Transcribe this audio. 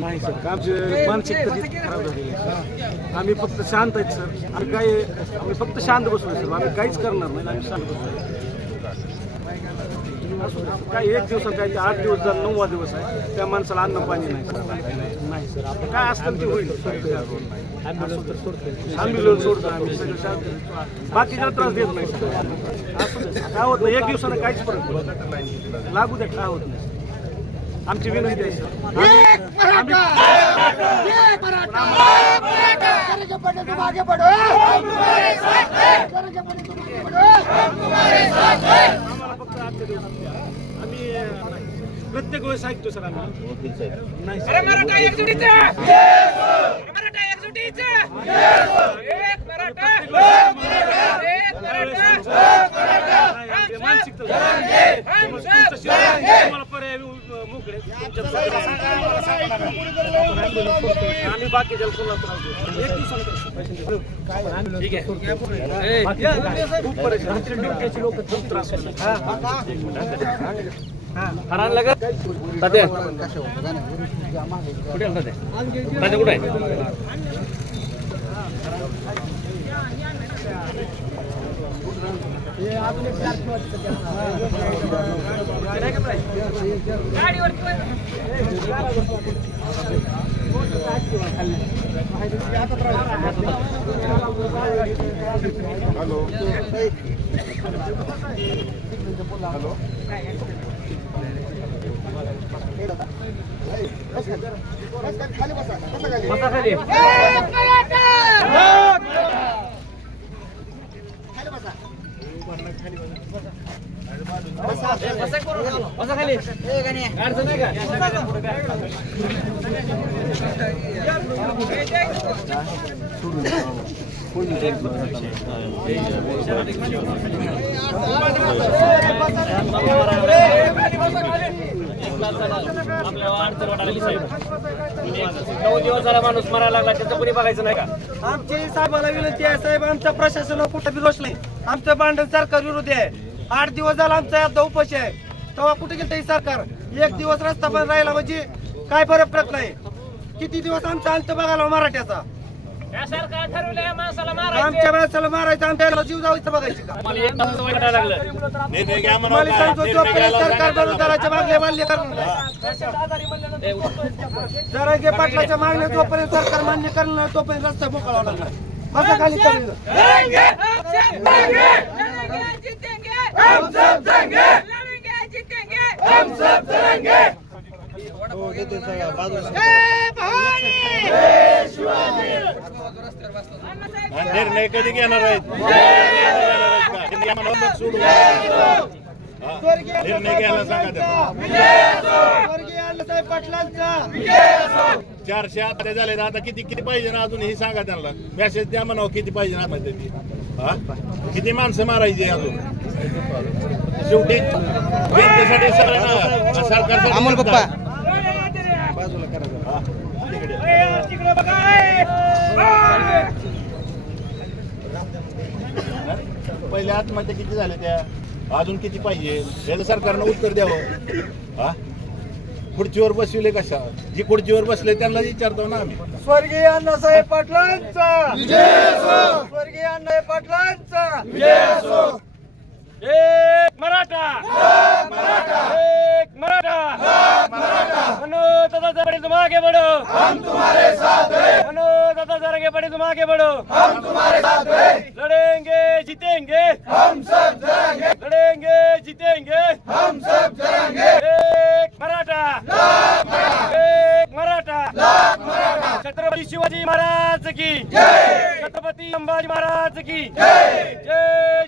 नाही सर, आमची मानसिकता खराब झालेली आहे. आम्ही फक्त शांत आहेत सर. आम्ही फक्त शांत बसलोय सर. आम्ही काहीच करणार नाही. आम्ही शांत बसलोय. काय एक दिवसात काय 8 दिवस झाले, 9वा दिवस आहे. त्या माणसाला अन्न पाणी नाही सर. नाही सर, काय असतं ते होईल. आम्ही सोडतो. आम्ही सगळं शांत, बाकीच्याला त्रास देत नाही सर. असं काय होत नाही. एक दिवसानं काहीच फरक पडत लागू द्या, काय होत नाही. आमची विनंती आहे सर. आम्ही प्रत्येक वेळेस ऐकतो सर. आम्ही नाही सर. आम्ही बाकी जल खूप लोक खूप त्रास कुठे हॅलो खाली बसा. खाली माणूस मरायला लागला, त्याचं कोणी बघायचं नाही का? आमची साहेबाला विनंती आहे, साहेब आमच्या प्रशासनाला कुठे बी दोष नाही. आमचं भांडण सरकार विरोधी आहे. 8 दिवस झाला आमचा आता उपाशी आहे. तेव्हा कुठे गेलं सरकार? एक दिवस रस्ता बंद राहिला म्हणजे काय फरक पडत नाही. किती दिवस आमचा अंत बघायला मराठ्याचा. आमच्या माणसाला मारायचं, आमच्या जीव जायचं बघायचं का? सरकार बरोबराच्या मागण्या मान्य करणार. जरांगे पाटलाच्या मागण्या जोपर्यंत सरकार मान्य करणार तोपर्यंत रस्ता मोकळा लागला. असं खाली निर्णय कधी घेणार आहेत? निर्णय घ्यायला सांगा. 400 आता झाले. आता किती पाहिजे ना अजून हे सांगा त्यांना. मेसेज द्या म्हणावं किती पाहिजे ना मध्ये. किती माणसं मारायची अजून? शेवटी जनतेसाठी सरकार अमोल पप्पा बाजूला करा. पहिले आत्महत्या किती झाल्या त्या? अजून किती पाहिजे? याचं सरकारनं उत्तर द्यावं. खुर्चीवर बसविले कशा? जी खुर्चीवर बसले त्यांना विचारतो ना आम्ही. स्वर्गीय अण्णासाहेब पाटलांचा स्वर्गीय अण्णासाहेब पाटलांचा एक मराठा, एक मराठा. मनोज दादा जरांगे तुम आगे बढ़ो, हम तुम्हारे साथ हैं. मनोज दादा जरांगे बड़े तुम आगे बढ़ो, हम तुम्हारे साथ हैं. लड़ेंगे जीतेंगे, हम सब लड़ेंगे. लड़ेंगे जीतेंगे, हम सब लड़ेंगे. एक मराठा, एक मराठा. छत्रपती शिवाजी महाराज की जय. छत्रपती संभाजी महाराज की जय. जय